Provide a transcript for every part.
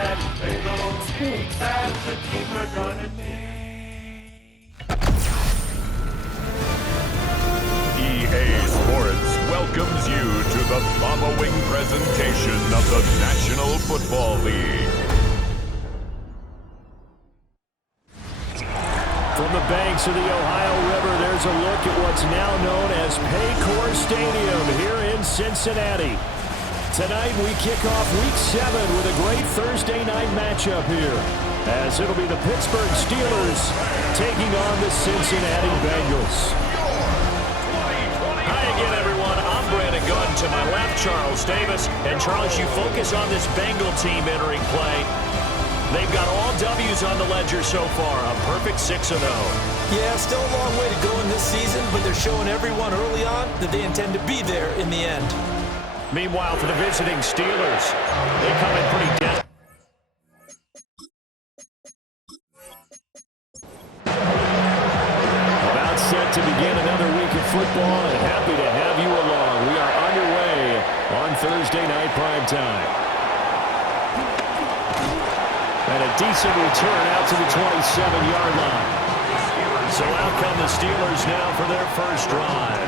EA Sports welcomes you to the following presentation of the National Football League. From the banks of the Ohio River, there's a look at what's now known as Paycor Stadium here in Cincinnati. Tonight we kick off Week 7 with a great Thursday night matchup here, as it'll be the Pittsburgh Steelers taking on the Cincinnati Bengals. Hi again, everyone. I'm Brandon Gunn. To my left, Charles Davis. And Charles, you focus on this Bengal team entering play. They've got all W's on the ledger so far, a perfect 6-0. Yeah, still a long way to go in this season, but they're showing everyone early on that they intend to be there in the end. Meanwhile, for the visiting Steelers, they come in pretty desperate. About set to begin another week of football, and happy to have you along. We are underway on Thursday night primetime. And a decent return out to the 27-yard line. So out come the Steelers now for their first drive.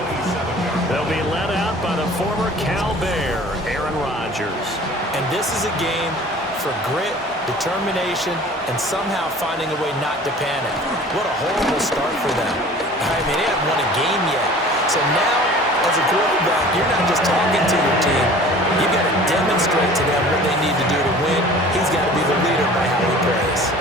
They'll be led out by the former Cal Bear, Aaron Rodgers. And this is a game for grit, determination, and somehow finding a way not to panic. What a horrible start for them. I mean, they haven't won a game yet. So now, as a quarterback, you're not just talking to your team. You've got to demonstrate to them what they need to do to win. He's got to be the leader by how he plays.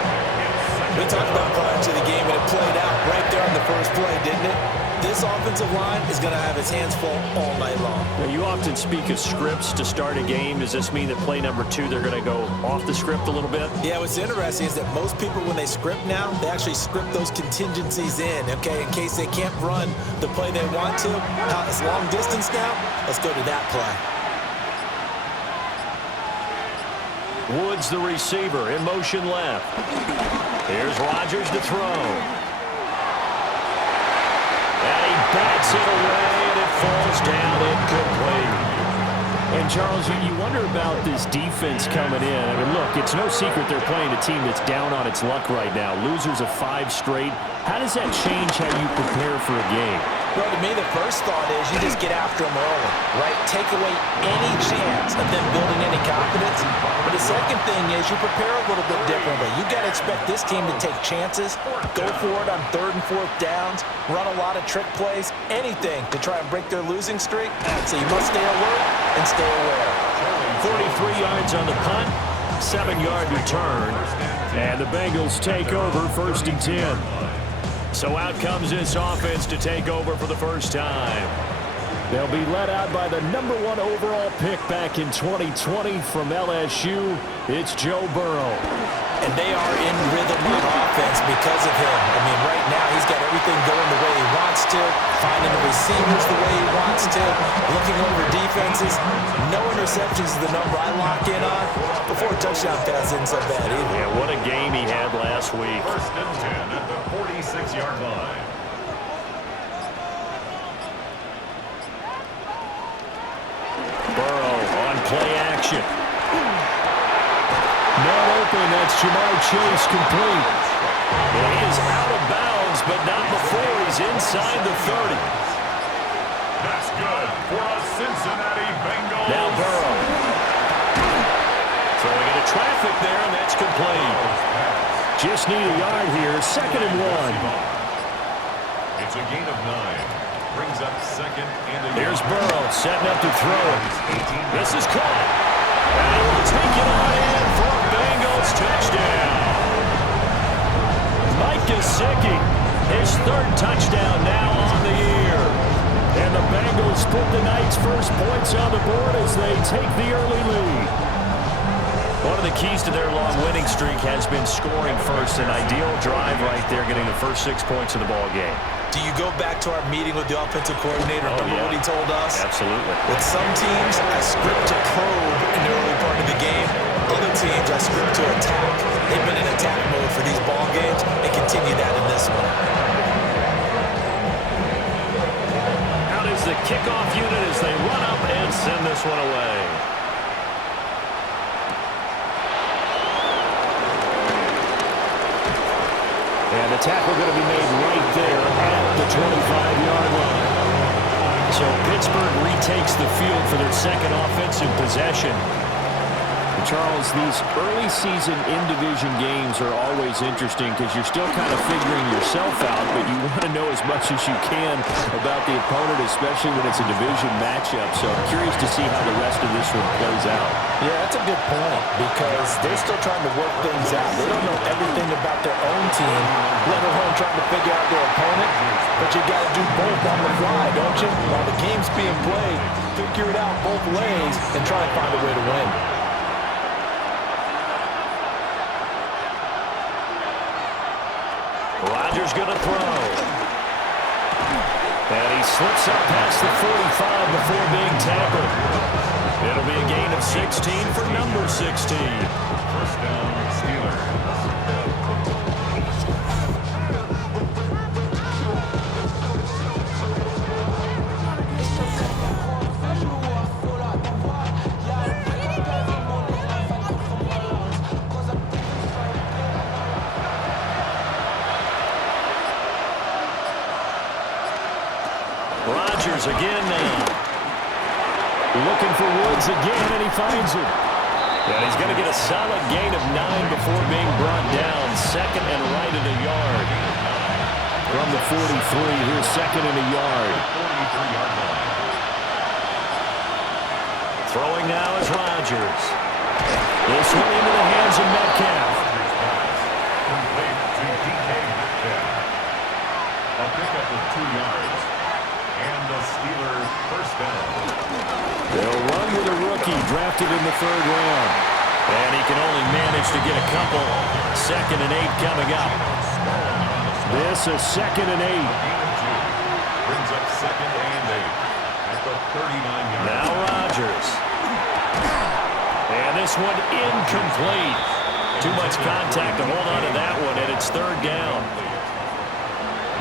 We talked about prior to the game, and it played out right there on the first play, didn't it? This offensive line is going to have its hands full all night long. Now, you often speak of scripts to start a game. Does this mean that play number 2, they're going to go off the script a little bit? Yeah, what's interesting is that most people, when they script now, they actually script those contingencies in, okay, in case they can't run the play they want to. It's long distance now. Let's go to that play. Woods, the receiver, in motion left. Here's Rodgers to throw. And he bats it away, and it falls down incomplete. And, Charles, you wonder about this defense coming in. I mean, look, it's no secret they're playing a team that's down on its luck right now. Losers of 5 straight. How does that change how you prepare for a game? Well, to me, the first thought is you just get after them early, right? Take away any chance of them building any confidence. But the second thing is you prepare a little bit differently. You got to expect this team to take chances, go for it on 3rd and 4th downs, run a lot of trick plays, anything to try and break their losing streak. So you must stay alert and stay aware. 43 yards on the punt, 7-yard return, and the Bengals take over 1st and 10. So out comes this offense to take over for the first time. They'll be led out by the number 1 overall pick back in 2020 from LSU. It's Joe Burrow. And they are in rhythm on offense because of him. I mean, right now he's got everything going the way he wants to, finding the receivers the way he wants to, looking over defenses. No interceptions is the number I lock in on. Before a touchdown pass isn't so bad either. Yeah, what a game he had last week. 1st and 10 at the 46-yard line. Burrow on play action. Not open, that's Jamar Chase complete. Well, he is out of bounds, but not before he's inside the 30. That's good for a Cincinnati Bengals. Now Burrow. Throwing into traffic there, and that's complete. Just need a yard here, 2nd and 1. It's a gain of 9. Brings up 2nd and a Here's yard. Burrow setting up to throw it. This is caught. And he will take it on in for a Bengals touchdown. Mike Gesicki, his 3rd touchdown now on the year. And the Bengals put the night's first points on the board as they take the early lead. One of the keys to their long winning streak has been scoring first. An ideal drive right there, getting the first 6 points of the ball game. Do you go back to our meeting with the offensive coordinator? Remember what he told us? Absolutely. With some teams, I script to probe in the early part of the game. Other teams, I script to attack. They've been in attack mode for these ball games and continue that in this one. Out is the kickoff unit as they run up and send this one away. tackle going to be made right there at the 25-yard line. So Pittsburgh retakes the field for their second offensive possession. Charles, these early season in-division games are always interesting because you're still kind of figuring yourself out, but you want to know as much as you can about the opponent, especially when it's a division matchup. So I'm curious to see how the rest of this one plays out. Yeah, that's a good point because they're still trying to work things out. They don't know everything about their own team, let alone trying to figure out their opponent. But you got to do both on the fly, don't you? While the game's being played, figure it out both ways and try and find a way to win. Rodgers going to throw. And he slips up past the 45 before being tackled. It'll be a gain of 16 for number 16. First down, Steelers. Rodgers again now. Looking for Woods again, and he finds it. And he's going to get a solid gain of 9 before being brought down. Second and right at a yard. From the 43, here's second and a yard. Throwing now is Rodgers. This one into the hands of Metcalf. Complete to DK Metcalf. A pickup of 2 yards. And the Steelers first down. They'll run with a rookie drafted in the 3rd round. And he can only manage to get a couple. Second and 8 coming up. This is second and 8. Brings up second and 8 at the 39-yard line. Now Rodgers. And this one incomplete. Too much contact to hold on to that one, and it's 3rd down.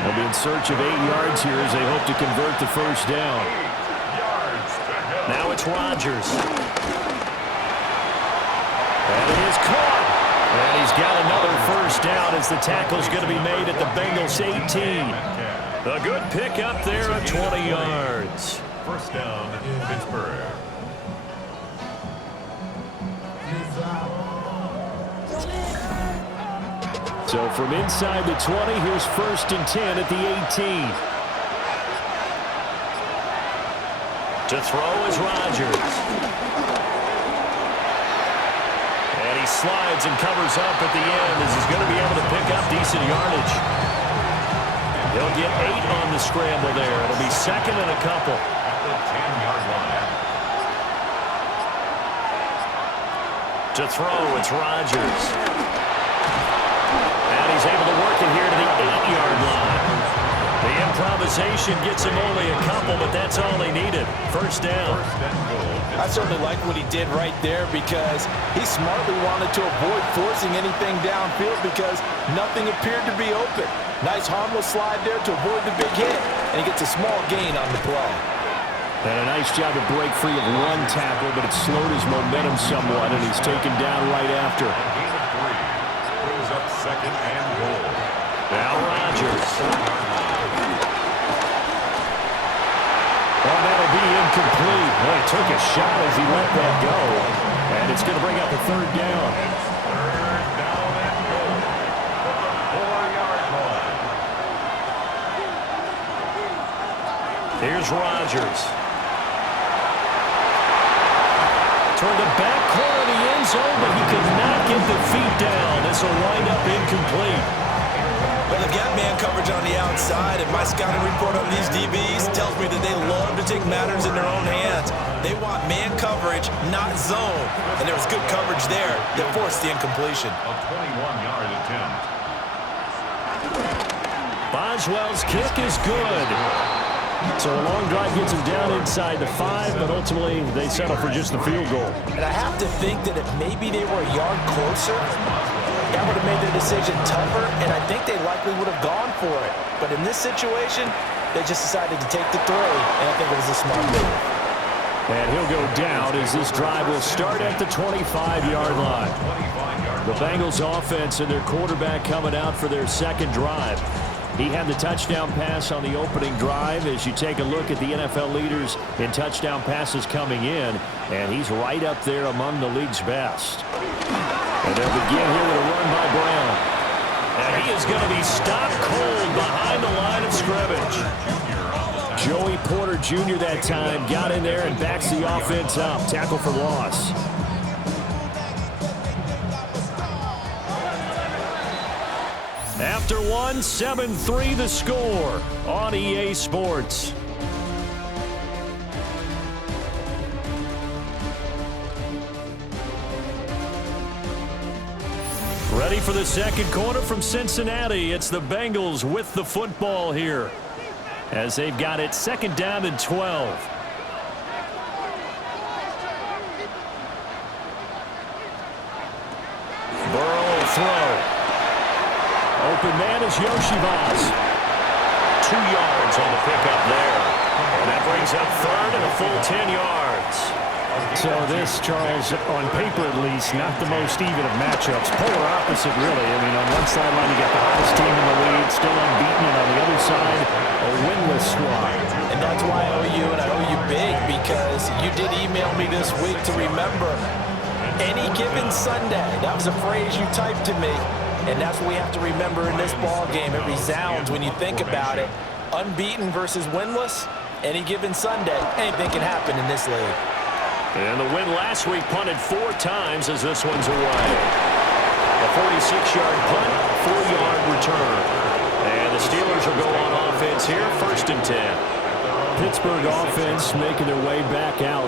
They'll be in search of 8 yards here as they hope to convert the first down. Now it's Rodgers. And it is caught. And he's got another first down as the tackle's going to be made at the Bengals 18. A good pickup there of 20 yards. First down, Pittsburgh. So from inside the 20, here's first and 10 at the 18. To throw is Rodgers. And he slides and covers up at the end as he's going to be able to pick up decent yardage. He'll get 8 on the scramble there. It'll be second and a couple. At the 10-yard line. To throw, it's Rodgers. And he's able to work it here to the 8-yard line. The improvisation gets him only a couple, but that's all he needed. First down. I certainly like what he did right there because he smartly wanted to avoid forcing anything downfield because nothing appeared to be open. Nice harmless slide there to avoid the big hit, and he gets a small gain on the play. And a nice job to break free of one tackle, but it slowed his momentum somewhat, and he's taken down right after. A gain of 3. Brings up second and goal. Now Rodgers. Oh, that'll be incomplete. Well, he took a shot as he let that go. And it's going to bring up a 3rd down. Third down and goal. From the 4-yard line. Here's Rodgers. Toward the back corner of the end zone, but he could not get the feet down. This will wind up incomplete. Well, they've got man coverage on the outside, and my scouting report on these DBs tells me that they love to take matters in their own hands. They want man coverage, not zone. And there was good coverage there that forced the incompletion. A 21-yard attempt. Boswell's kick is good. So a long drive gets him down inside the 5, but ultimately they settle for just the field goal. And I have to think that if maybe they were a yard closer, that would have made their decision tougher, and I think they likely would have gone for it. But in this situation, they just decided to take the 3, and I think it was a smart move. And he'll go down as this drive will start at the 25-yard line. The Bengals offense and their quarterback coming out for their second drive. He had the touchdown pass on the opening drive. As you take a look at the NFL leaders in touchdown passes coming in, and he's right up there among the league's best. And they'll begin here with a run by Brown. And he is going to be stopped cold behind the line of scrimmage. Joey Porter Jr. that time got in there and backs the offense up. Tackle for loss. After one, 7-3 the score on EA Sports. Ready for the second quarter from Cincinnati. It's the Bengals with the football here, as they've got it second down and 12. Burrow will throw. Open man is Yoshivas. 2 yards on the pickup there. And that brings up third and a full 10 yards. So this, Charles, on paper at least, not the most even of matchups. Polar opposite, really. I mean, on one sideline, you got the hottest team in the league, still unbeaten, and on the other side, a winless squad. And that's why I owe you, and I owe you big, because you did email me this week to remember any given Sunday. That was a phrase you typed to me, and that's what we have to remember in this ball game. It resounds when you think about it. Unbeaten versus winless, any given Sunday, anything can happen in this league. And the win last week punted 4 times as this one's away. A 46-yard punt, 4-yard return. And the Steelers will go on offense here, 1st and 10. Pittsburgh offense making their way back out.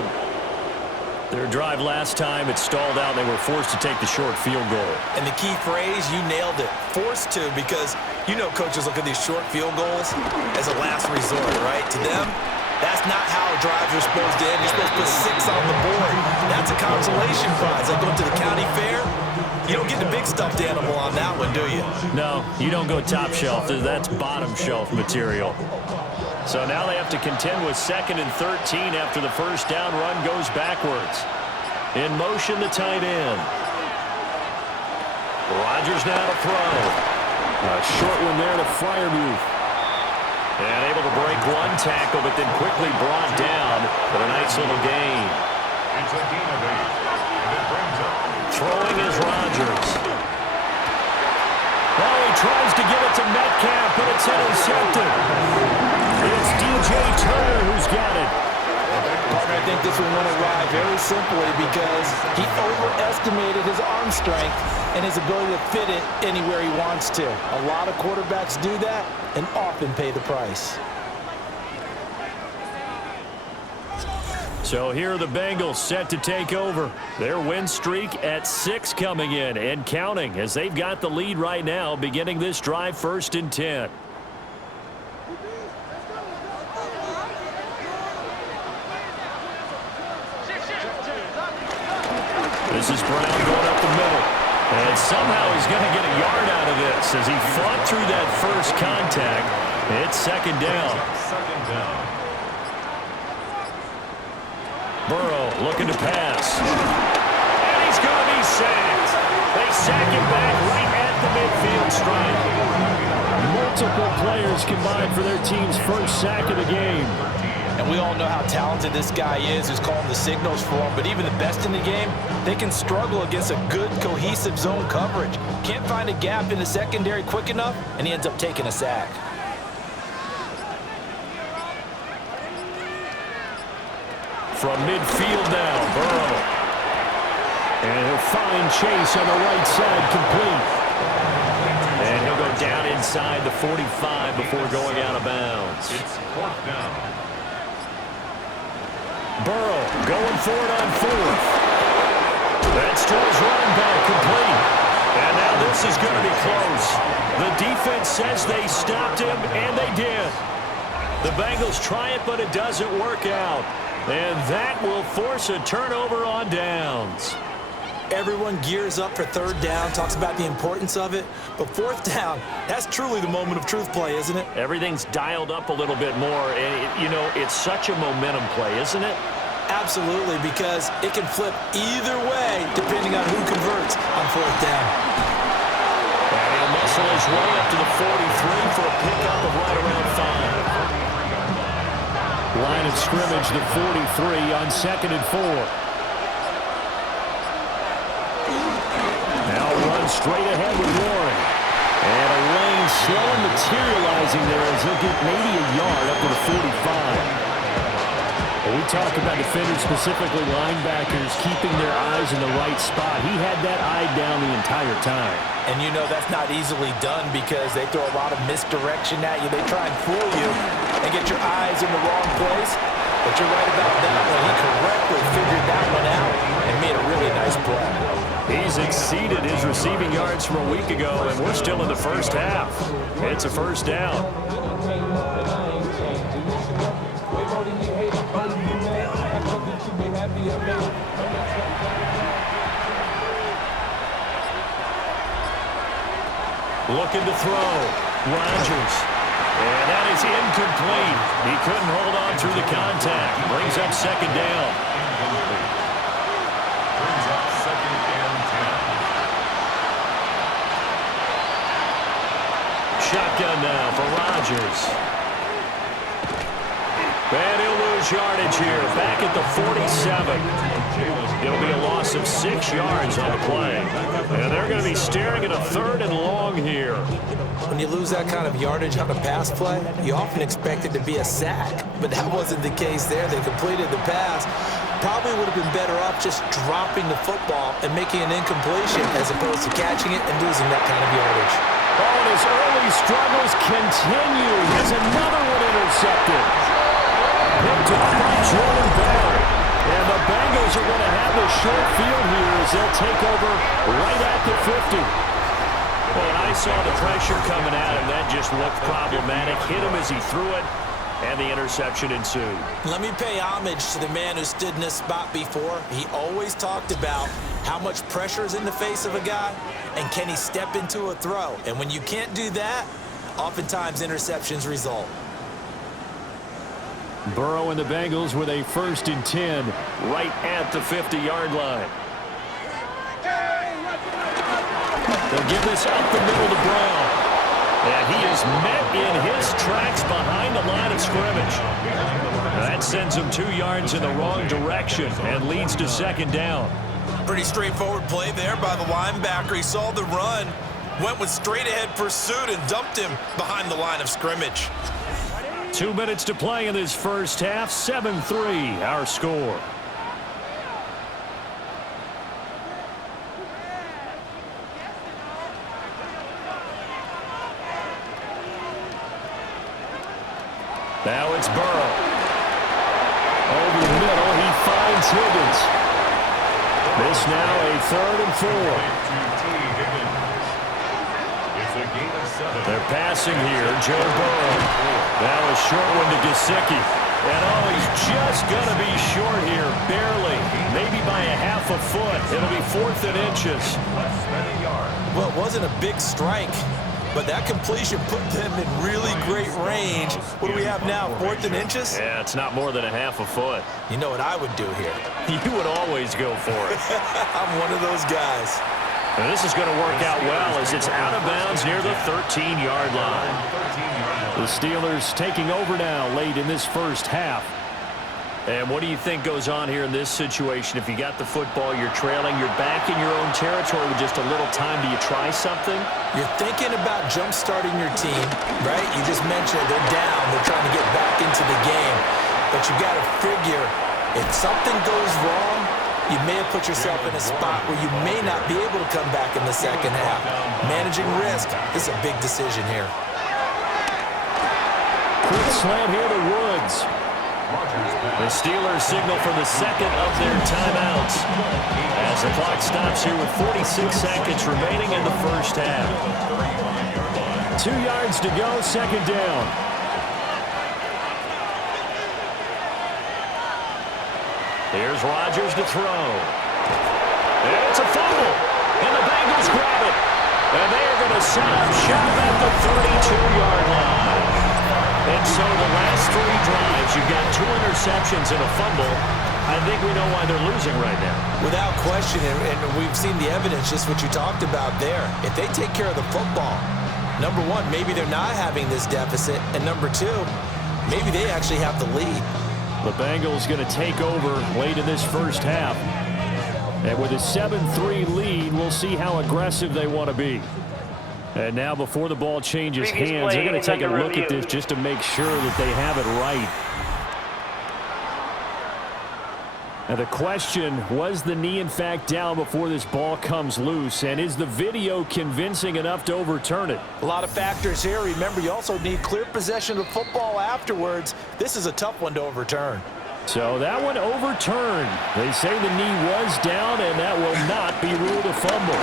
Their drive last time, it stalled out. They were forced to take the short field goal. And the key phrase, you nailed it, forced to, because you know coaches look at these short field goals as a last resort, right? To them, that's not how drives are supposed to end. You're supposed to put 6 on the board. That's a consolation prize. Like going to the county fair, you don't get the big stuffed animal on that one, do you? No, you don't go top shelf. That's bottom shelf material. So now they have to contend with 2nd and 13 after the first down run goes backwards. In motion, the tight end. Rodgers now to throw. A short one there to Freiermuth. And able to break one tackle, but then quickly brought down for a nice little gain. It's a gain of 8, and it brings up. Throwing is Rodgers. Oh, he tries to give it to Metcalf, but it's intercepted. It's DJ Turner who's got it. Partner, I think this one went awry very simply because he overestimated his arm strength and his ability to fit it anywhere he wants to. A lot of quarterbacks do that and often pay the price. So here are the Bengals set to take over. Their win streak at 6 coming in and counting, as they've got the lead right now beginning this drive 1st and 10. This is Brown going up the middle. And somehow he's going to get a yard out of this as he fought through that first contact. It's 2nd down. Burrow looking to pass. And he's going to be sacked. They sack him back right at the midfield stripe. Multiple players combined for their team's first sack of the game. And we all know how talented this guy is who's calling the signals for him. But even the best in the game, they can struggle against a good, cohesive zone coverage. Can't find a gap in the secondary quick enough, and he ends up taking a sack. From midfield now, Burrow. And he'll find Chase on the right side, complete. And he'll go down inside the 45 before going out of bounds. It's 4th down. Burrow going for it on 4th. That's to his running back, complete. And now this is going to be close. The defense says they stopped him, and they did. The Bengals try it, but it doesn't work out. And that will force a turnover on downs. Everyone gears up for 3rd down, talks about the importance of it. But 4th down, that's truly the moment of truth play, isn't it? Everything's dialed up a little bit more. And, you know, it's such a momentum play, isn't it? Absolutely, because it can flip either way depending on who converts on fourth down. And he'll muscle his way up to the 43 for a pickup of right around 5. Line of scrimmage, the 43 on 2nd and 4. Now run straight ahead with Warren. And a lane slow and materializing there as he'll get maybe a yard up to the 45. Well, we talk about defenders, specifically linebackers, keeping their eyes in the right spot. He had that eye down the entire time. And you know that's not easily done because they throw a lot of misdirection at you. They try and fool you and get your eyes in the wrong place. But you're right about that one. He correctly figured that one out and made a really nice play. He's exceeded his receiving yards from a week ago, and we're still in the first half. It's a first down. Looking to throw. Rodgers. And that is incomplete. He couldn't hold on through the contact. Brings up second down. Brings up 2nd and 10. Shotgun now for Rodgers. And he'll lose yardage here. Back at the 47. It'll be a loss of 6 yards on the play. And they're going to be staring at a 3rd and long here. When you lose that kind of yardage on a pass play, you often expect it to be a sack. But that wasn't the case there. They completed the pass. Probably would have been better off just dropping the football and making an incompletion as opposed to catching it and losing that kind of yardage. Oh, and his early struggles continue. Here's another one intercepted. Picked off by Jordan Bell. And the Bengals are going to have the short field here as they'll take over right at the 50. Well, when I saw the pressure coming at him, that just looked problematic. Hit him as he threw it, and the interception ensued. Let me pay homage to the man who stood in this spot before. He always talked about how much pressure is in the face of a guy, and can he step into a throw. And when you can't do that, oftentimes interceptions result. Burrow and the Bengals with a 1st and 10 Right at the 50-yard line. They'll give this up the middle to Brown. And he is met in his tracks behind the line of scrimmage. That sends him 2 yards in the wrong direction and leads to 2nd down. Pretty straightforward play there by the linebacker. He saw the run, went with straight-ahead pursuit, and dumped him behind the line of scrimmage. 2 minutes to play in this first half. 7-3 our score. Now it's Burrow. Over the middle, he finds Higgins. This now a 3rd and 4. It's a gain of 7. They're passing here. Joe Burrow. Now a short one to Gesicki. And oh, he's just going to be short here. Barely. Maybe by a half a foot. It'll be 4th and inches. Less than a yard. Well, it wasn't a big strike, but that completion put them in really great range. What do we have now, 4th and inches? Yeah, it's not more than a half a foot. You know what I would do here? You would always go for it. I'm one of those guys. And this is going to work out well as it's out of bounds near the 13-yard line. The Steelers taking over now late in this first half. And what do you think goes on here in this situation? If you got the football, you're trailing, you're back in your own territory with just a little time. Do you try something? You're thinking about jump-starting your team, right? You just mentioned it. They're down. They're trying to get back into the game. But you got to figure, if something goes wrong, you may have put yourself in a spot where you may not be able to come back in the second half. Managing risk is a big decision here. Quick slant here to Woods. The Steelers signal for the second of their timeouts as the clock stops here with 46 seconds remaining in the first half. 2 yards to go, 2nd down. Here's Rodgers to throw. It's a fumble, and the Bengals grab it. And they are going to set up shop at the 32-yard line. And so the last 3 drives, you've got 2 interceptions and a fumble. I think we know why they're losing right now. Without question, and we've seen the evidence, just what you talked about there. If they take care of the football, number one, maybe they're not having this deficit, and number two, maybe they actually have the lead. The Bengals going to take over late in this first half. And with a 7-3 lead, we'll see how aggressive they want to be. And now before the ball changes hands, they're going to take a look at this just to make sure that they have it right. Now the question, was the knee in fact down before this ball comes loose? And is the video convincing enough to overturn it? A lot of factors here. Remember, you also need clear possession of the football afterwards. This is a tough one to overturn. So that one overturned. They say the knee was down, and that will not be ruled a fumble.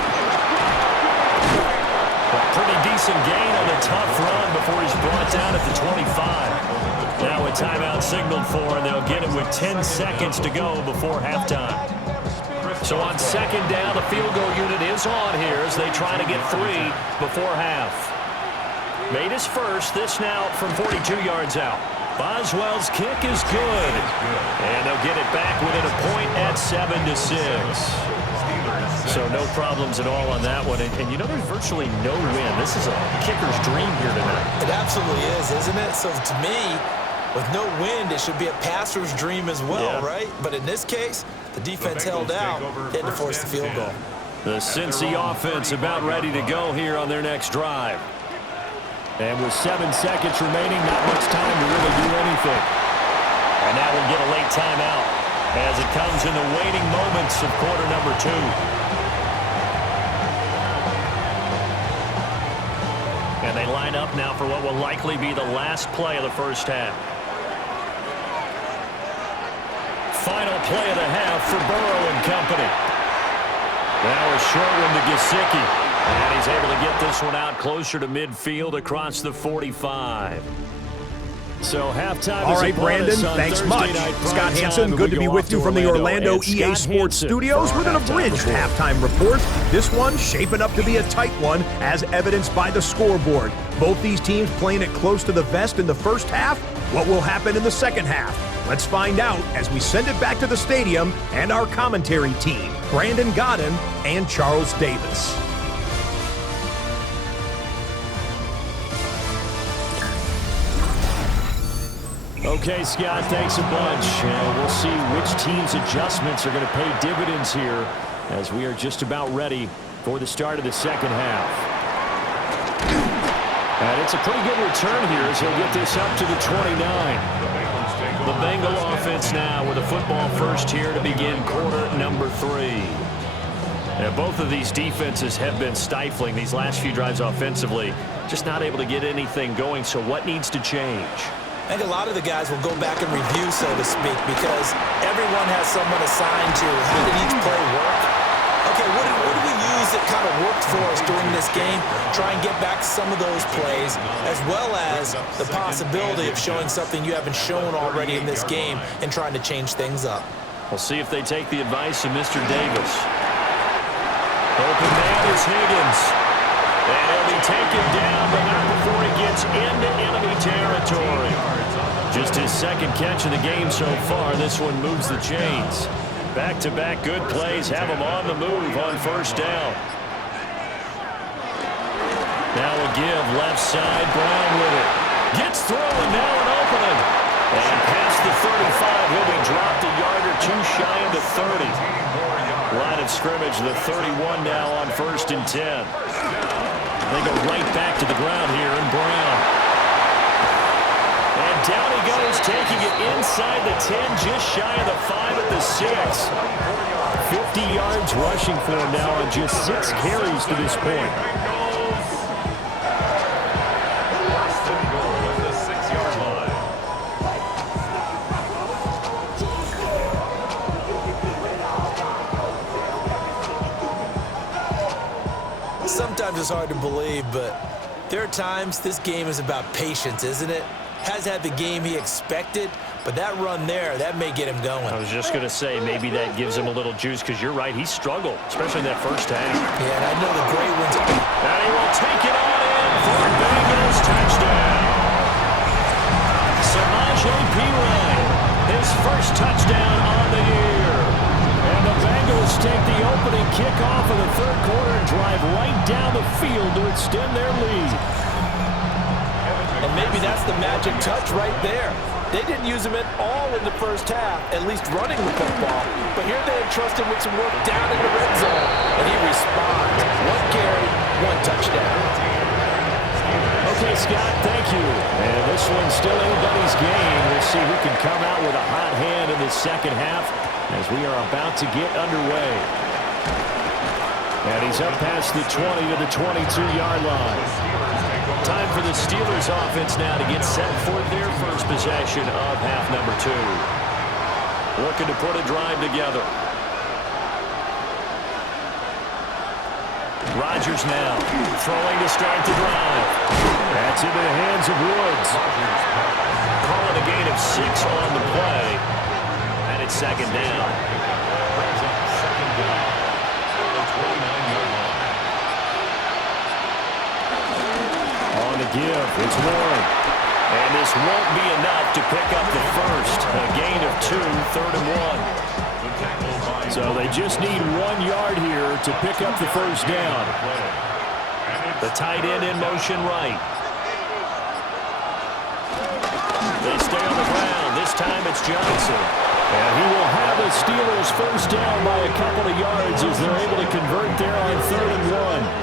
A pretty decent gain on the tough run before he's brought down at the 25. Now a timeout signaled for, and they'll get it with 10 seconds to go before halftime. So on second down, the field goal unit is on here as they try to get 3 before half. Made his first, this now from 42 yards out. Boswell's kick is good. And they'll get it back within a point at 7-6. So no problems at all on that one. And you know, there's virtually no wind. This is a kicker's dream here tonight. It absolutely is, isn't it? So to me, with no wind, it should be a passer's dream as well, right? But in this case, the defense held out, they had to force the field goal. The Cincy offense about ready to go here on their next drive. And with 7 seconds remaining, not much time to really do anything. And now we'll get a late timeout as it comes in the waning moments of quarter number 2. And they line up now for what will likely be the last play of the first half. Final play of the half for Burrow and company. Now a short one to Gesicki. And he's able to get this one out closer to midfield across the 45. So halftime. All right, Brandon, thanks much. Scott Hansen, good to be with you from the Orlando EA Sports Studios with an abridged halftime report. This one shaping up to be a tight one, as evidenced by the scoreboard. Both these teams playing it close to the vest in the first half. What will happen in the second half? Let's find out as we send it back to the stadium and our commentary team, Brandon Godden and Charles Davis. Okay, Scott, thanks a bunch. We'll see which team's adjustments are going to pay dividends here as we are just about ready for the start of the second half. And it's a pretty good return here as he'll get this up to the 29. The Bengal offense now with a football first here to begin quarter number 3. Now, both of these defenses have been stifling these last few drives offensively, just not able to get anything going. So what needs to change? I think a lot of the guys will go back and review, so to speak, because everyone has someone assigned to how did each play work. Okay, what do we use that kind of worked for us during this game? Try and get back some of those plays, as well as the possibility of showing something you haven't shown already in this game and trying to change things up. We'll see if they take the advice of Mr. Davis. Open man is Higgins. And he'll be taken down, but not before he gets into enemy territory. Just his second catch of the game so far. This one moves the chains. Back-to-back good plays have him on the move on first down. Now a give left side, Brown with it. Gets through and now an opening. And past the 35, he'll be dropped a yard or two shy of the 30. Line of scrimmage, the 31 now on 1st and 10. They go right back to the ground here, and Brown. And down he goes, taking it inside the 10, just shy of the 5 at the 6. 50 yards rushing for him now on just 6 carries to this point. Sometimes it's hard to believe, but there are times this game is about patience, isn't it? Has had the game he expected, but that run there, that may get him going. I was just going to say, maybe that gives him a little juice, because you're right, he struggled, especially in that first half. Yeah, and I know the great ones. And he will take it on in for a Bengals touchdown. Samaje Perine. Bengals' first touchdown on the year. And the Bengals take the opening kickoff of the third quarter and drive right down the field to extend their lead. And maybe that's the magic touch right there. They didn't use him at all in the first half, at least running the football. But here they entrust him with some work down in the red zone, and he responds. One carry, one touchdown. Okay, Scott, thank you. And this one's still anybody's game. We'll see who can come out with a hot hand in the second half as we are about to get underway. And he's up past the 20 to the 22-yard line. Time for the Steelers offense now to get set for their first possession of half number 2. Looking to put a drive together. Rodgers now throwing to start the drive. That's into the hands of Woods. Calling a gain of 6 on the play. And it's second down. Brings up second down at the 29-yard line. On the give, it's Warren. And this won't be enough to pick up the first. A gain of 2, third and 1. So they just need 1 yard here to pick up the first down. The tight end in motion right. They stay on the ground. This time it's Johnson. And he will have the Steelers first down by a couple of yards as they're able to convert there on third and 1.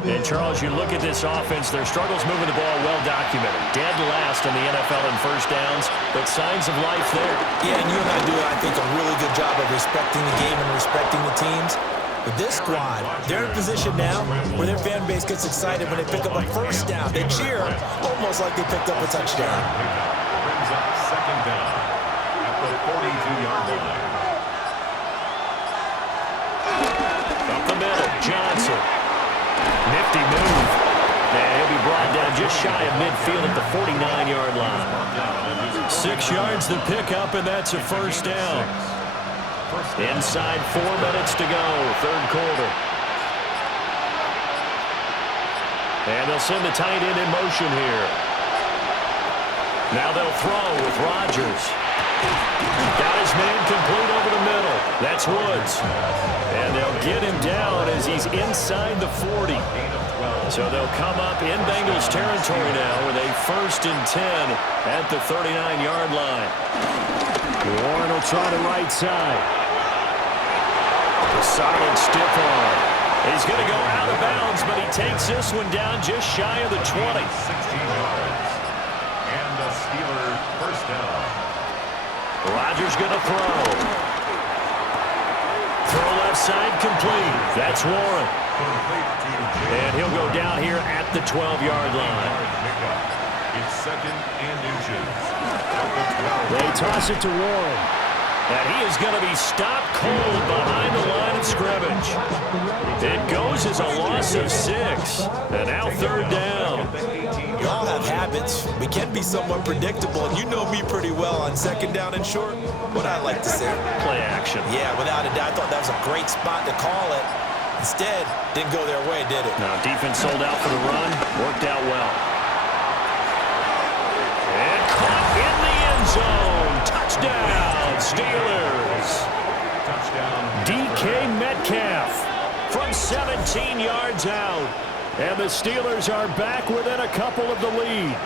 And, Charles, you look at this offense, their struggles moving the ball well documented. Dead last in the NFL in first downs, but signs of life there. Yeah, and you and I do, I think, a really good job of respecting the game and respecting the teams. But this squad, they're in a position now where their fan base gets excited when they pick up a first down. They cheer almost like they picked up a touchdown. Brings up second down at the 42-yard line. Up the middle, Johnson. Nifty move. And he'll be brought down just shy of midfield at the 49-yard line. 6 yards to pick up, and that's a first down. Inside 4 minutes to go, third quarter. And they'll send the tight end in motion here. Now they'll throw with Rodgers. Got his man complete over the middle. That's Woods. And they'll get him down as he's inside the 40. So they'll come up in Bengals territory now with a 1st and 10 at the 39-yard line. Warren will try the right side. A solid stiff arm. He's going to go out of bounds, but he takes this one down just shy of the 20. 16 yards. And the Steelers first down. Rodgers going to throw. Throw left side complete. That's Warren. And he'll go down here at the 12-yard line. It's second and inches. They toss it to Warren. And he is going to be stopped cold behind the line of scrimmage. It goes as a loss of 6. And now third down. We all have habits. We can be somewhat predictable, and you know me pretty well on second down and short. What I like to say. Play action. Yeah, without a doubt, I thought that was a great spot to call it. Instead, didn't go their way, did it? Now defense sold out for the run. Worked out well. And caught in the end zone. Touchdown, Steelers. Touchdown. DK Metcalf from 17 yards out. And the Steelers are back within a couple of the lead.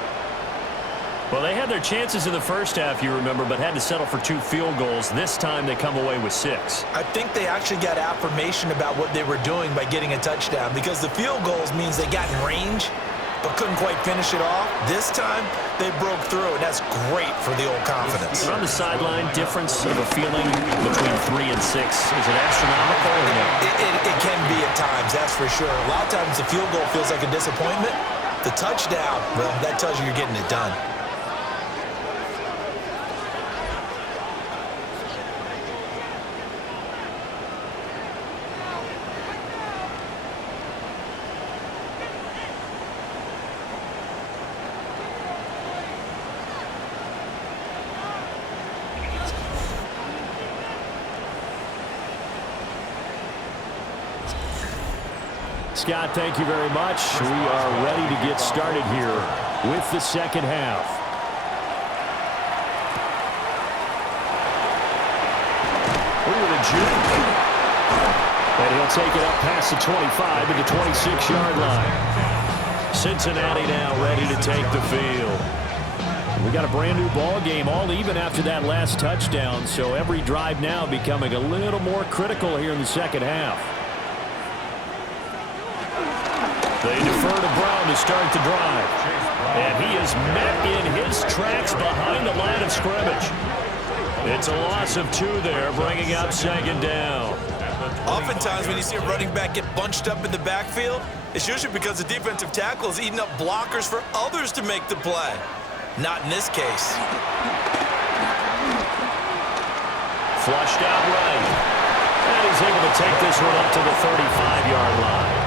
Well, they had their chances in the first half, you remember, but had to settle for 2 field goals. This time they come away with 6. I think they actually got affirmation about what they were doing by getting a touchdown, because the field goals means they got in range but couldn't quite finish it off. This time they broke through, and that's great for the old confidence. On the sideline, difference of a feeling between 3 and 6. Is it astronomical or no? It can be at times, that's for sure. A lot of times the field goal feels like a disappointment. The touchdown, well, that tells you you're getting it done. Scott, thank you very much. We are ready to get started here with the second half. Look at the juke. And he'll take it up past the 25 to the 26-yard line. Cincinnati now ready to take the field. We got a brand new ball game, all even after that last touchdown, so every drive now becoming a little more critical here in the second half. They defer to Brown to start the drive. And he is met in his tracks behind the line of scrimmage. It's a loss of 2 there, bringing up second down. Oftentimes when you see a running back get bunched up in the backfield, it's usually because the defensive tackle is eating up blockers for others to make the play. Not in this case. Flushed out right. And he's able to take this one up to the 35-yard line.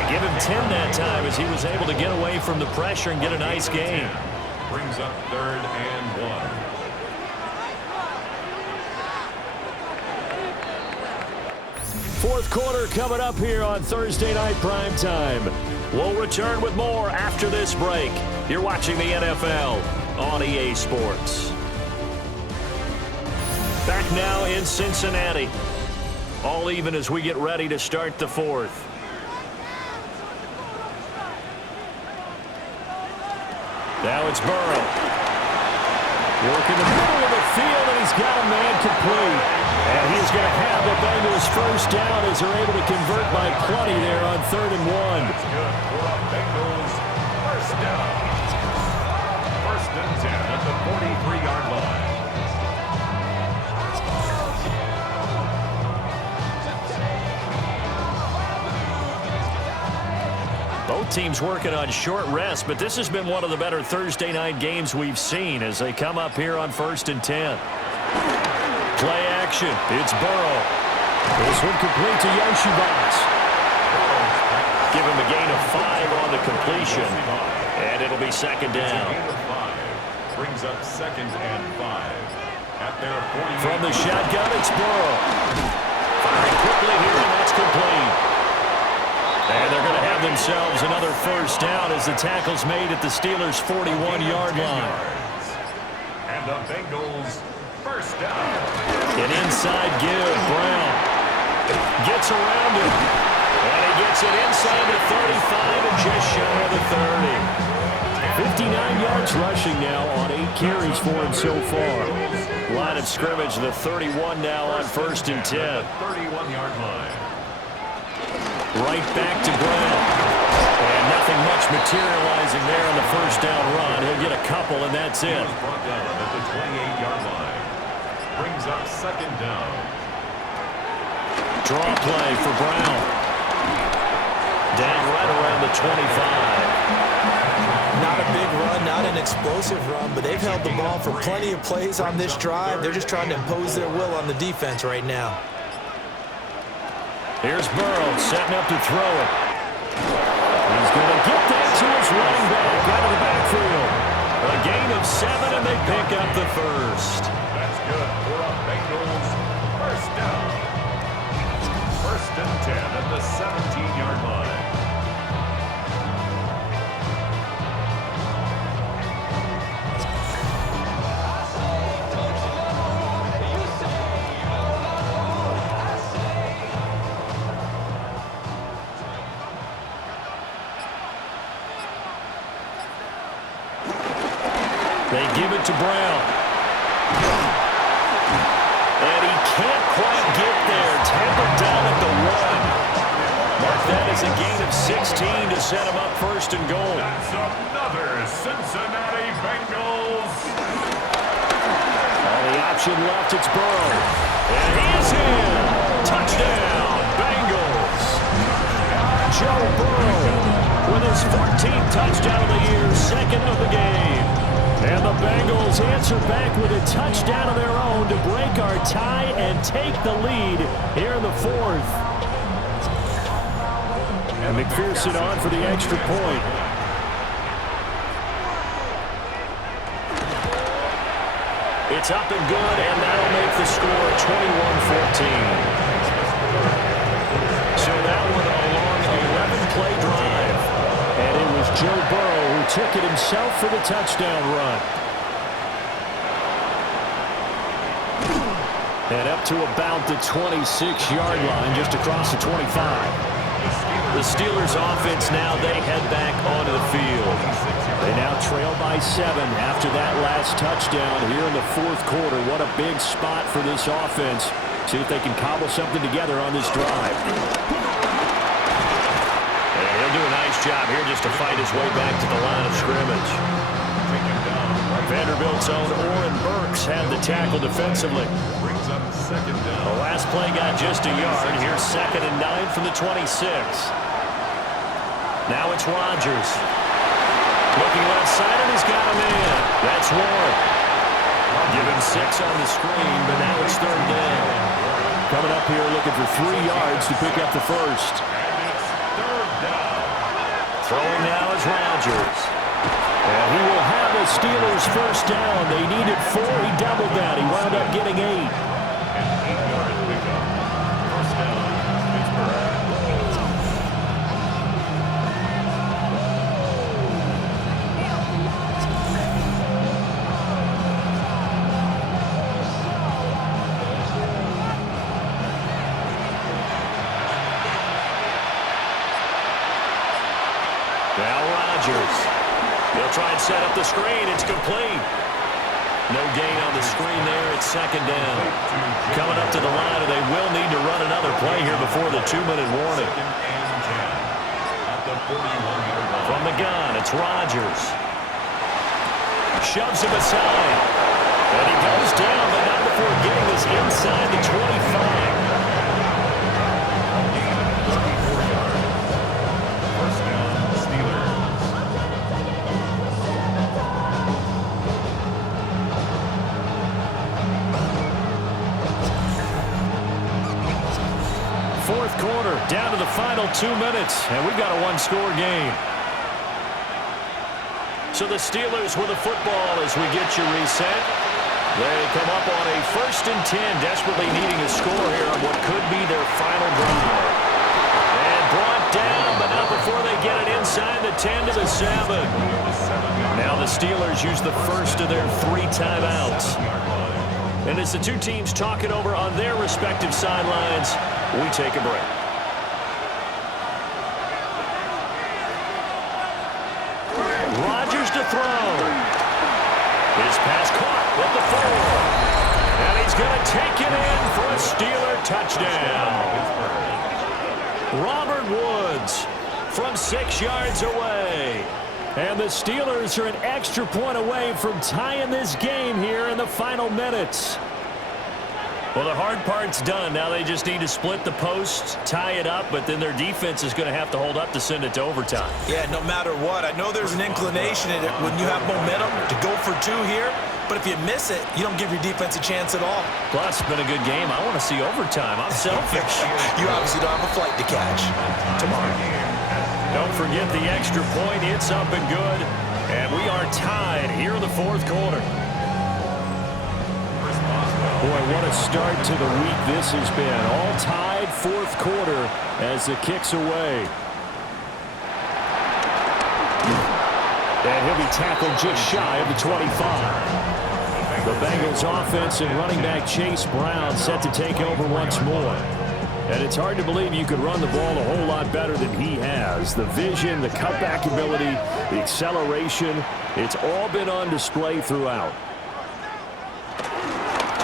And give him 10 that time as he was able to get away from the pressure and get a nice gain. Brings up 3rd and 1. Fourth quarter coming up here on Thursday Night Primetime. We'll return with more after this break. You're watching the NFL on EA Sports. Back now in Cincinnati. All even as we get ready to start the fourth. Now it's Burrow. Working the middle of the field, and he's got a man complete. And he's going to have the Bengals first down as they're able to convert by plenty there on 3rd and 1. That's good for a Bengals first down. 1st and 10 at the 43-yard line. Both teams working on short rest, but this has been one of the better Thursday night games we've seen as they come up here on 1st and 10. Play action. It's Burrow. This one complete to Yoshibas. Give him a gain of 5 on the completion. And it'll be second down. Brings up 2nd and 5. At their 48. From the shotgun, it's Burrow. Firing quickly here, and that's complete. And they're going to have themselves another first down as the tackle's made at the Steelers' 41-yard line. And the Bengals first down. An inside give. Brown gets around him. And he gets it inside the 35 and just shy of the 30. 59 yards rushing now on 8 carries for him so far. Line of scrimmage, the 31 now on 1st and 10. 31-yard line. Right back to Brown. And nothing much materializing there on the first down run. He'll get a couple, and that's it. Brought down at the 28-yard line. Brings up 2nd down. Draw play for Brown. Down right around the 25. Not a big run, not an explosive run, but they've held the ball for plenty of plays on this drive. They're just trying to impose their will on the defense right now. Here's Burrow setting up to throw it. He's going to get that to his running back out of the backfield. A gain of 7, and they pick up the first. That's good for a Bengals first down. 1st and 10 at the 17-yard line. They give it to Brown. And he can't quite get there. Tackled down at the 1. Mark that as a gain of 16 to set him up 1st and goal. That's another Cincinnati Bengals. On the option left, it's Burrow. And he's in. Touchdown, Bengals. Joe Burrow with his 14th touchdown of the year, 2nd of the game. And the Bengals answer back with a touchdown of their own to break our tie and take the lead here in the 4th. And McPherson on for the extra point. It's up and good, and that'll make the score 21-14. So that one a long Joe Burrow, who took it himself for the touchdown run. And up to about the 26-yard line, just across the 25. The Steelers offense now, they head back onto the field. They now trail by 7 after that last touchdown here in the fourth quarter. What a big spot for this offense. See if they can cobble something together on this drive. And he'll do a nice job here just to fight his way back to the line of scrimmage. Vanderbilt's own Oren Burks had the tackle defensively. The last play got just a yard. Here's 2nd and 9 from the 26. Now it's Rodgers. Looking left side, and he's got him in. That's Warren. Give him 6 on the screen, but now it's 3rd down. Coming up here looking for 3 yards to pick up the first. Throwing now is Rodgers. And he will have a Steelers first down. They needed 4. He doubled that. He wound up getting 8. They'll try and set up the screen. It's complete. No gain on the screen there. It's 2nd down. Coming up to the line, and they will need to run another play here before the 2-minute warning. From the gun, it's Rodgers. Shoves him aside. And he goes down, but not before getting this inside the 25. Fourth quarter, down to the final 2 minutes, and we've got a 1-score game. So the Steelers with the football as we get you reset. They come up on a 1st and 10, desperately needing a score here on what could be their final drive. And brought down, but not before they get it inside the 10 to the 7. Now the Steelers use the first of their 3 timeouts. And as the two teams talk it over on their respective sidelines, we take a break. Rodgers to throw. His pass caught at the 4. And he's going to take it in for a Steeler touchdown. Robert Woods from 6 yards away. And the Steelers are an extra point away from tying this game here in the final minutes. Well, the hard part's done. Now they just need to split the post, tie it up, but then their defense is going to have to hold up to send it to overtime. Yeah, no matter what. I know there's an inclination in it when you have momentum to go for 2 here, but if you miss it, you don't give your defense a chance at all. Plus, it's been a good game. I want to see overtime. I'm selfish. You obviously don't have a flight to catch tomorrow. Don't forget the extra point. It's up and good. And we are tied here in the fourth quarter. Boy, what a start to the week this has been. All tied fourth quarter as the kick's away. And he'll be tackled just shy of the 25. The Bengals offense and running back Chase Brown set to take over once more. And it's hard to believe you could run the ball a whole lot better than he has. The vision, the cutback ability, the acceleration, it's all been on display throughout.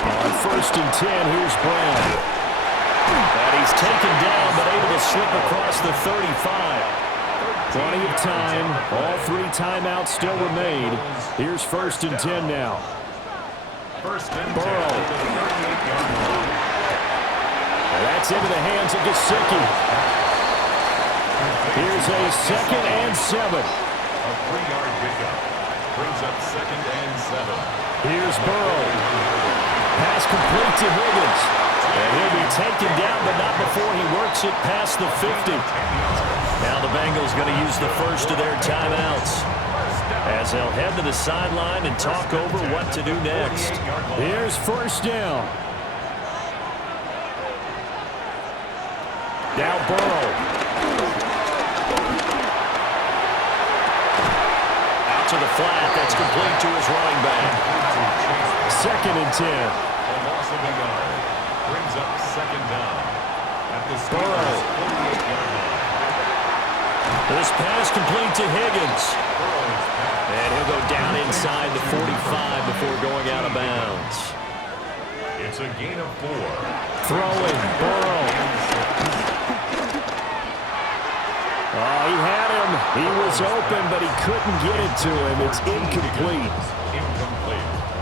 On 1st and 10, here's Brown. And he's taken down, but able to slip across the 35. Plenty of time. All 3 timeouts still remain. Here's 1st and 10 now. Burrow. And that's into the hands of Gesicki. Here's a 2nd and 7. A 3-yard pickup brings up 2nd and 7. Here's Burrow. Pass complete to Higgins. And he'll be taken down, but not before he works it past the 50. Now the Bengals going to use the first of their timeouts as they'll head to the sideline and talk over what to do next. Here's 1st down. Now Burrow. flat. That's complete to his running back. 2nd and 10. A loss of a yard. Brings up 2nd down. At the Steelers' 48-yard line. This pass complete to Higgins. And he'll go down inside the 45 before going out of bounds. It's a gain of 4. Throwing, Burrow. Oh, he had him. He was open, but he couldn't get it to him. It's incomplete.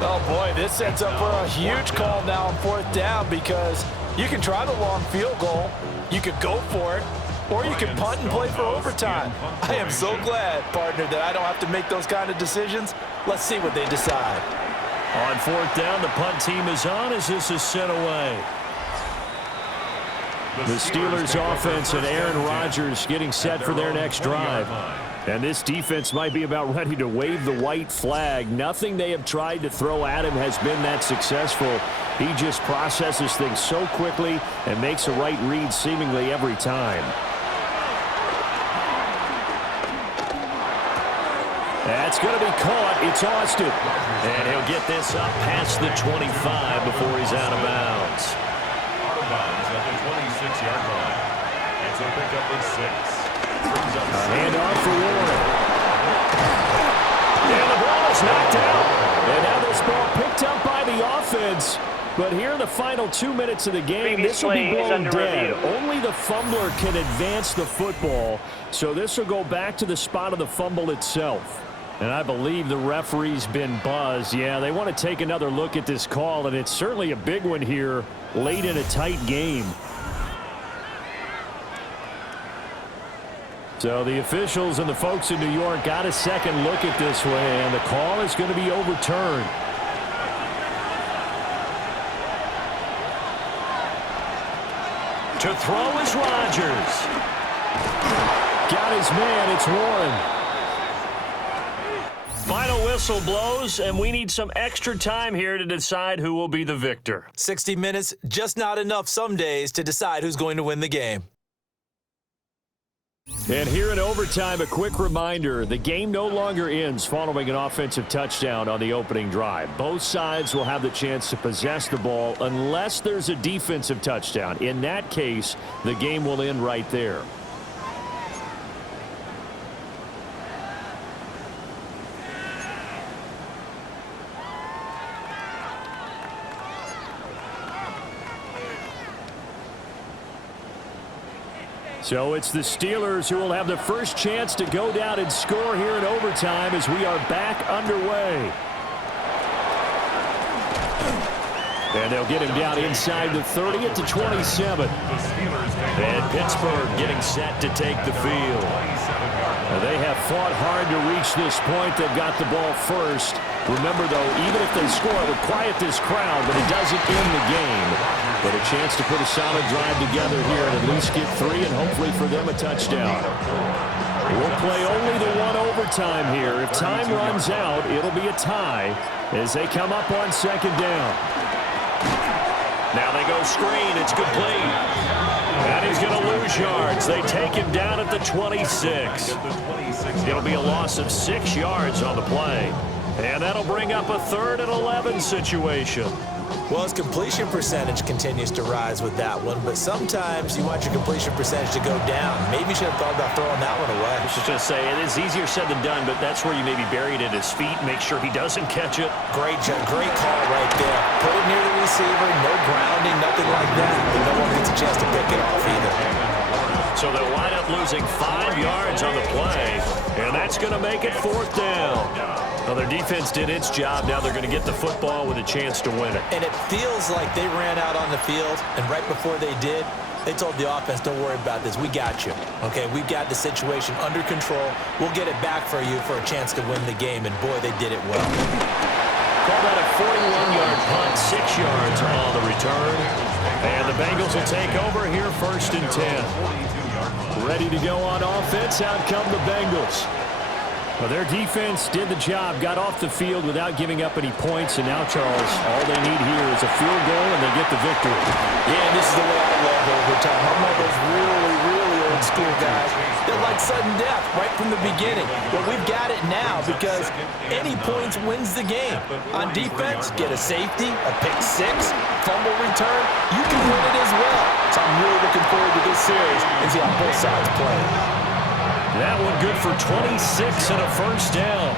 Oh, boy, this sets up for a huge call now on 4th down because you can try the long field goal, you could go for it, or you can punt and play for overtime. I am so glad, partner, that I don't have to make those kind of decisions. Let's see what they decide. On 4th down, the punt team is on as this is sent away. The Steelers offense and Aaron Rodgers getting set for their next drive. And this defense might be about ready to wave the white flag. Nothing they have tried to throw at him has been that successful. He just processes things so quickly and makes a right read seemingly every time. That's going to be caught. It's Austin. And he'll get this up past the 25 before he's out of bounds. Out of bounds at the 26-yard line. It's a pickup of 6. Brings up handoff for Warren. And the ball is knocked out. And now this ball picked up by the offense. But here in the final 2 minutes of the game, this will be blown dead. Only the fumbler can advance the football. So this will go back to the spot of the fumble itself. And I believe the referee's been buzzed. Yeah, they want to take another look at this call, and it's certainly a big one here late in a tight game. So the officials and the folks in New York got a second look at this one, and the call is going to be overturned. To throw is Rodgers. Got his man. It's Warren. Final whistle blows, and we need some extra time here to decide who will be the victor. 60 minutes, just not enough some days to decide who's going to win the game. And here in overtime, a quick reminder, the game no longer ends following an offensive touchdown on the opening drive. Both sides will have the chance to possess the ball unless there's a defensive touchdown. In that case, the game will end right there. So it's the Steelers who will have the first chance to go down and score here in overtime as we are back underway. And they'll get him down inside the 30 at the 27. And Pittsburgh getting set to take the field. They have fought hard to reach this point. They've got the ball first. Remember, though, even if they score, it would quiet this crowd, but it doesn't end the game. But a chance to put a solid drive together here and at least get 3 and hopefully for them a touchdown. We'll play only the one overtime here. If time runs out, it'll be a tie as they come up on 2nd down. Now they go screen. It's complete. And he's going to lose yards. They take him down at the 26. It'll be a loss of 6 yards on the play. And that'll bring up a 3rd and 11 situation. Well, his completion percentage continues to rise with that one, but sometimes you want your completion percentage to go down. Maybe you should have thought about throwing that one away. I was just going to say, it is easier said than done, but that's where you maybe bury it at his feet, make sure he doesn't catch it. Great call right there. Put it near the receiver, no grounding, nothing like that, but no one gets a chance to pick it off either. So they'll wind up losing 5 yards on the play, and that's going to make it 4th down. Well, their defense did its job. Now they're going to get the football with a chance to win it. And it feels like they ran out on the field, and right before they did, they told the offense, don't worry about this. We got you. Okay, we've got the situation under control. We'll get it back for you for a chance to win the game, and boy, they did it well. Call that a 41-yard punt, 6 yards on the return. And the Bengals will take over here 1st and 10. Ready to go on offense. Out come the Bengals. Well, their defense did the job, got off the field without giving up any points, and now, Charles, all they need here is a field goal, and they get the victory. Yeah, this is the way I love overtime. I'm one of those really old school guys. They're like sudden death right from the beginning. But we've got it now because any points wins the game. On defense, get a safety, a pick six, fumble return, you can win it as well. So I'm really looking forward to this series and see how both sides play. That one good for 26 and a first down.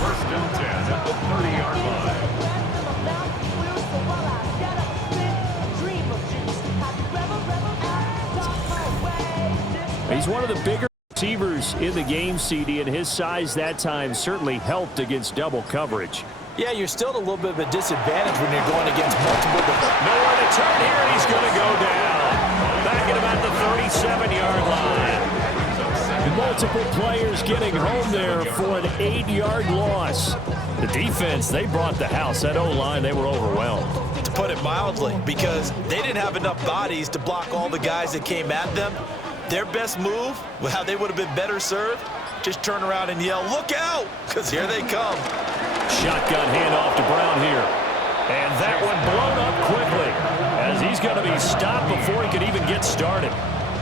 First down 10 at the 30-yard line. He's one of the bigger receivers in the game, CD, and his size that time certainly helped against double coverage. Yeah, you're still at a little bit of a disadvantage when you're going against multiple. Nowhere to turn here, and he's going to go down. Back at about the 37-yard line. Multiple players getting home there for an 8-yard loss. The defense, they brought the house. That O-line, they were overwhelmed. To put it mildly, because they didn't have enough bodies to block all the guys that came at them. Their best move, how they would have been better served, just turn around and yell, "Look out!" because here they come. Shotgun handoff to Brown here. And that one blown up quickly as he's going to be stopped before he could even get started.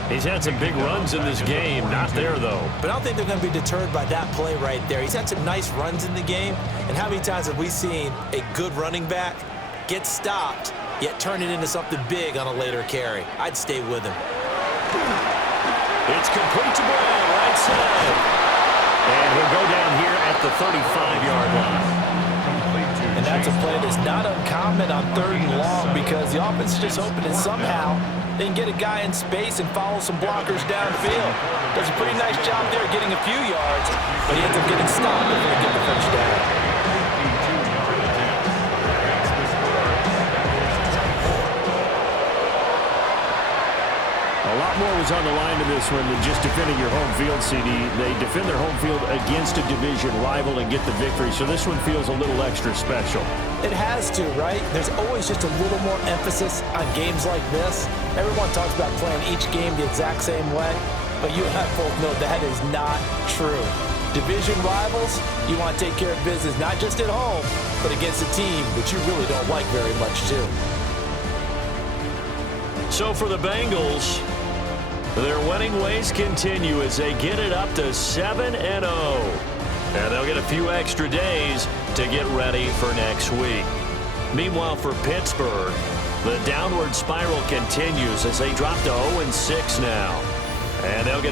He's had some big runs in this game. Not there, though. But I don't think they're going to be deterred by that play right there. He's had some nice runs in the game. And how many times have we seen a good running back get stopped, yet turn it into something big on a later carry? I'd stay with him. It's complete to Brown, right side. And he'll go down here at the 35-yard line. And that's a play that's not uncommon on 3rd and long because the offense is just hoping that somehow they can get a guy in space and follow some blockers downfield. Does a pretty nice job there getting a few yards, but he ends up getting stopped before he gets the first down. A lot more was on the line in this one than just defending your home field, CD. They defend their home field against a division rival and get the victory, so this one feels a little extra special. It has to, right? There's always just a little more emphasis on games like this. Everyone talks about playing each game the exact same way, but you and I both know that is not true. Division rivals, you want to take care of business not just at home, but against a team that you really don't like very much, too. So for the Bengals, their winning ways continue as they get it up to 7-0. And they'll get a few extra days to get ready for next week. Meanwhile, for Pittsburgh, the downward spiral continues as they drop to 0-6 now. And they'll get a